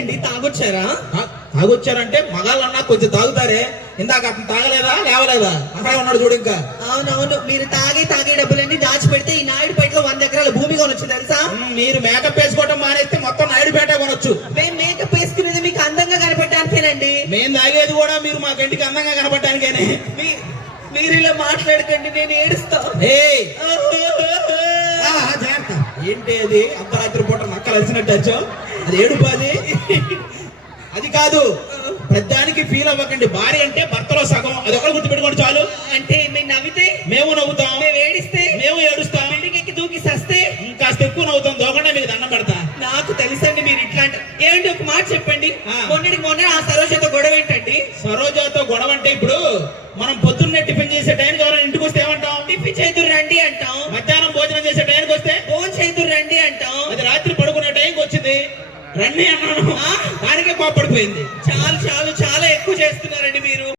ఏంటండి తాగొచ్చారా? తాగొచ్చారంటే మగాళ్ళన్నా కొంచెం తాగుతారే, ఇందాక అతను తాగలేదా లేవలేదా? అక్కడే ఉన్నాడు చూడు ఇంకా. అవునవును, మీరు తాగే డబ్బులన్నీ దాచిపెడితే ఈ నాయుడుపేటలో 100 ఎకరాల భూమి కొనొచ్చు తెలుసా? మీరు మేకప్ వేసుకోవడం మానేస్తే మొత్తం నాయుడుపేట కొనొచ్చు. మేము మేకప్ వేసుకునేది మీకు అందంగా కనపడటానికేనండి. మేము తాగేది కూడా మీరు మా గంటికి అందంగా కనపడటానికేనే. మీరు ఇలా మాట్లాడకండి, నేను ఏడుస్తా. జాగ్రత్త. ఏంటి అది అర్ధరాత్రి పూట నక్కలు వచ్చినట్టు వచ్చావు? అది ఏడుపాది అది కాదు. పెద్దానికి ఫీల్ అవ్వకండి. భార్య అంటే భర్తలో సగం, అది ఒకటి గుర్తుపెట్టుకోండి చాలు. అంటే మేము నవ్వితే మేము నవ్వుతాం, మేము ఏడిస్తే మేము ఏడుస్తాం, బిల్డింగ్ ఎక్కి దూకి సస్తే ఇంకాస్త ఎక్కువ నవ్వుతాం. దోకుండా మీకు దండం పెడతా. నాకు తెలుసండి మీరు ఇట్లా అంటారు. ఏమండి ఒక మాట చెప్పండి, మొన్న ఆ సరోజతో గొడవ ఏంటండి? సరోజాతో గొడవ అంటే ఇప్పుడు మనం పొద్దున్నే టిఫిన్ చేసే టైంకి ఎవరైనా ఇంటికి వస్తే ఏమంటాం? టిఫిన్ చేతురు రండి అంటాం. మధ్యాహ్నం భోజనం చేసే టైంకి వస్తే ఫోన్ చేతురు రండి అంటాం. అది రాత్రి పడుకునే టైంకి వచ్చింది రండి అన్నాను, దానికే కోపడిపోయింది. చాలా ఎక్కువ చేస్తున్నారు.